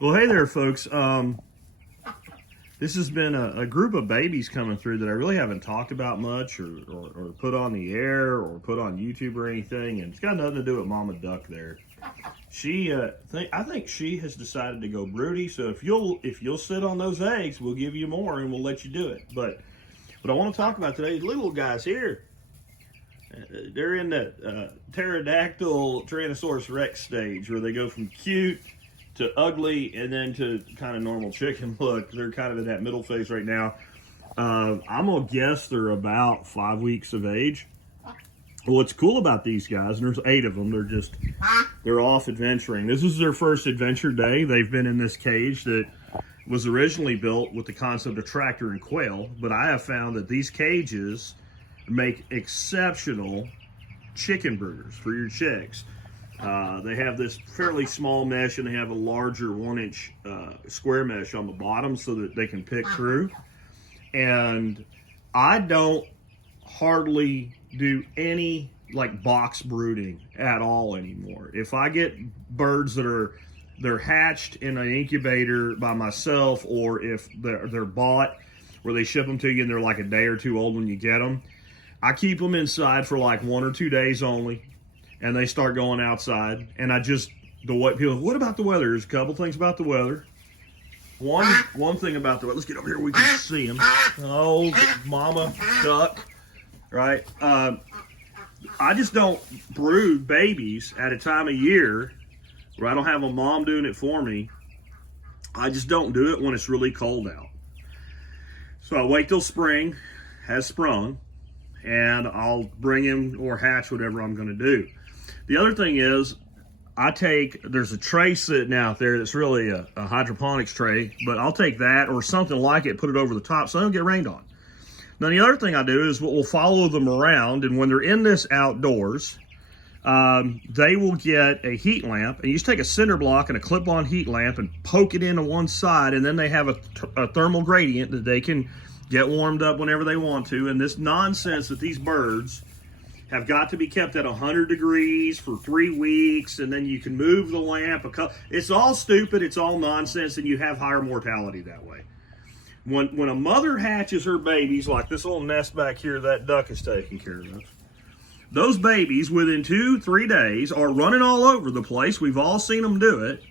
Well, hey there, folks. This has been a group of babies coming through that I really haven't talked about much or put on the air or put on YouTube or anything, and it's got nothing to do with Mama Duck there. I think she has decided to go broody. So if you'll sit on those eggs, we'll give you more and we'll let you do it. But what I want to talk about today is little guys here. They're in that pterodactyl Tyrannosaurus Rex stage where they go from cute to ugly and then to kind of normal chicken look. They're kind of in that middle phase right now. I'm gonna guess they're about 5 weeks of age. What's cool about these guys, and there's 8 of them, they're off adventuring. This is their first adventure day. They've been in this cage that was originally built with the concept of tractor and quail, but I have found that these cages make exceptional chicken brooders for your chicks. They have this fairly small mesh and they have a larger 1-inch square mesh on the bottom so that they can pick through. And I don't hardly do any like box brooding at all anymore. If I get birds that they're hatched in an incubator by myself, or if they're bought where they ship them to you and they're like a day or two old when you get them, I keep them inside for like 1 or 2 days only. And they start going outside, and what about the weather? There's a couple things about the weather. One thing about the weather. Let's get over here. We can see them. Oh, Mama Duck, right? I just don't brood babies at a time of year where I don't have a mom doing it for me. I just don't do it when it's really cold out. So I wait till spring has sprung, and I'll bring in or hatch whatever I'm going to do. The other thing is, there's a tray sitting out there that's really a hydroponics tray, but I'll take that or something like it, put it over the top so they don't get rained on. Now, the other thing I do is we'll follow them around, and when they're in this outdoors, they will get a heat lamp, and you just take a cinder block and a clip-on heat lamp and poke it into one side, and then they have a thermal gradient that they can get warmed up whenever they want to. And this nonsense that these birds have got to be kept at 100 degrees for 3 weeks, and then you can move the lamp. It's all stupid, it's all nonsense, and you have higher mortality that way. When a mother hatches her babies, like this little nest back here that duck is taking care of, those babies within 2-3 days are running all over the place. We've all seen them do it.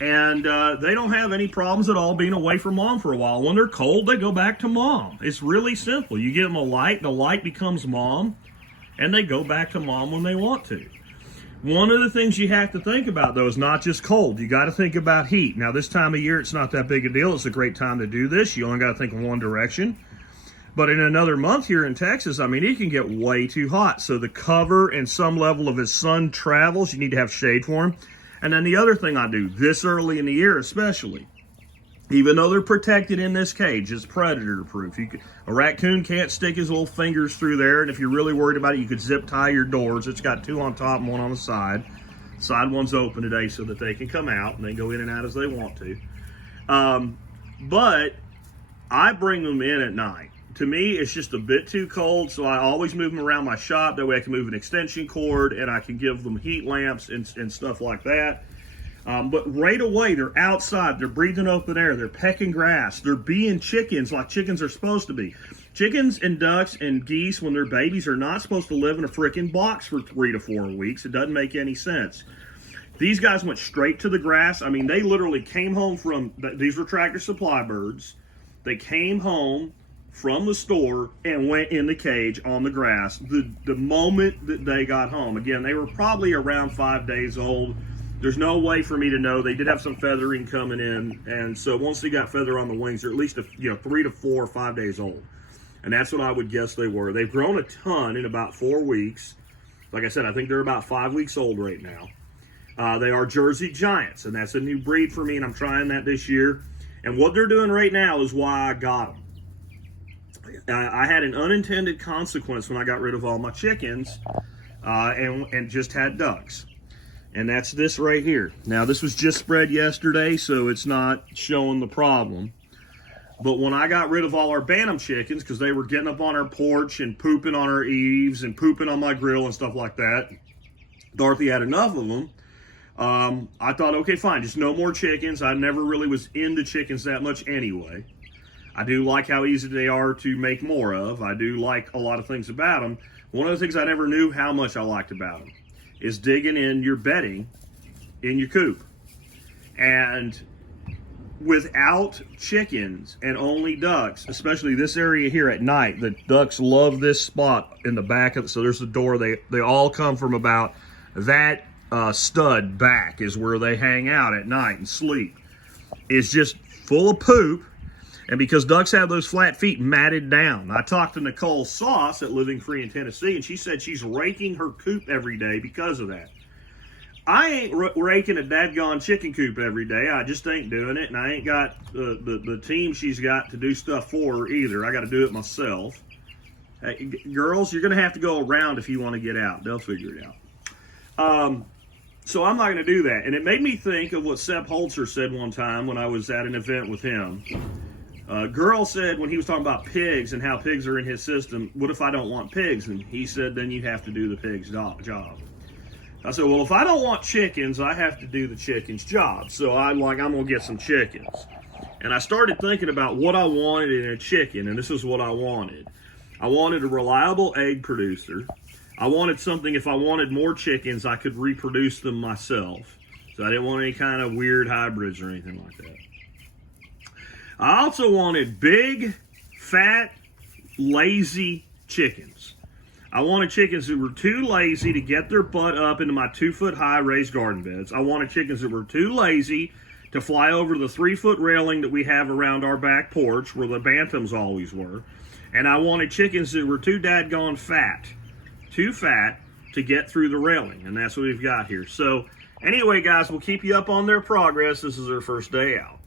And they don't have any problems at all being away from mom for a while. When they're cold, they go back to mom. It's really simple. You give them a light, the light becomes mom, and they go back to mom when they want to. One of the things you have to think about, though, is not just cold. You got to think about heat. Now, this time of year, it's not that big a deal. It's a great time to do this. You only got to think in one direction. But in another month here in Texas, I mean, it can get way too hot. So the cover and some level of his sun travels. You need to have shade for him. And then the other thing I do, this early in the year especially, even though they're protected in this cage, it's predator proof. A raccoon can't stick his little fingers through there, and if you're really worried about it, you could zip tie your doors. It's got 2 on top and 1 on the side. Side one's open today so that they can come out and they go in and out as they want to. But I bring them in at night. To me, it's just a bit too cold, so I always move them around my shop. That way I can move an extension cord and I can give them heat lamps and stuff like that. But right away, they're outside, they're breathing open air, they're pecking grass, they're being chickens like chickens are supposed to be. Chickens and ducks and geese, when they're babies, are not supposed to live in a freaking box for 3 to 4 weeks. It doesn't make any sense. These guys went straight to the grass. I mean, they literally came home these were Tractor Supply birds. They came home from the store and went in the cage on the grass the moment that they got home. Again, they were probably around 5 days old. There's no way for me to know. They did have some feathering coming in, and so once they got feather on the wings, they're at least 3 to 4 or 5 days old, and that's what I would guess they were. They've grown a ton in about 4 weeks. Like I said, I think they're about 5 weeks old right now. They are Jersey Giants, and that's a new breed for me, and I'm trying that this year. And what they're doing right now is why I got them. I had an unintended consequence when I got rid of all my chickens and just had ducks. And that's this right here. Now, this was just spread yesterday, so it's not showing the problem. But when I got rid of all our Bantam chickens, because they were getting up on our porch and pooping on our eaves and pooping on my grill and stuff like that, Dorothy had enough of them. I thought, okay, fine, just no more chickens. I never really was into chickens that much anyway. I do like how easy they are to make more of. I do like a lot of things about them. One of the things I never knew how much I liked about them is digging in your bedding in your coop. And without chickens and only ducks, especially this area here at night, the ducks love this spot in the back of it. So there's the door. They all come from about that stud back is where they hang out at night and sleep. It's just full of poop. And because ducks have those flat feet matted down. I talked to Nicole Sauce at Living Free in Tennessee, and she said she's raking her coop every day because of that. I ain't raking a dadgone chicken coop every day. I just ain't doing it, and I ain't got the team she's got to do stuff for her either. I got to do it myself. Hey, girls, you're going to have to go around if you want to get out. They'll figure it out. So I'm not going to do that. And it made me think of what Sepp Holzer said one time when I was at an event with him. Girl said when he was talking about pigs and how pigs are in his system, what if I don't want pigs? And he said, then you have to do the pig's job. I said, well, if I don't want chickens, I have to do the chicken's job. So I'm going to get some chickens. And I started thinking about what I wanted in a chicken, and this is what I wanted. I wanted a reliable egg producer. I wanted something, if I wanted more chickens, I could reproduce them myself. So I didn't want any kind of weird hybrids or anything like that. I also wanted big, fat, lazy chickens. I wanted chickens that were too lazy to get their butt up into my 2-foot-high raised garden beds. I wanted chickens that were too lazy to fly over the 3-foot railing that we have around our back porch where the bantams always were. And I wanted chickens that were too dadgone fat, too fat to get through the railing. And that's what we've got here. So anyway, guys, we'll keep you up on their progress. This is their first day out.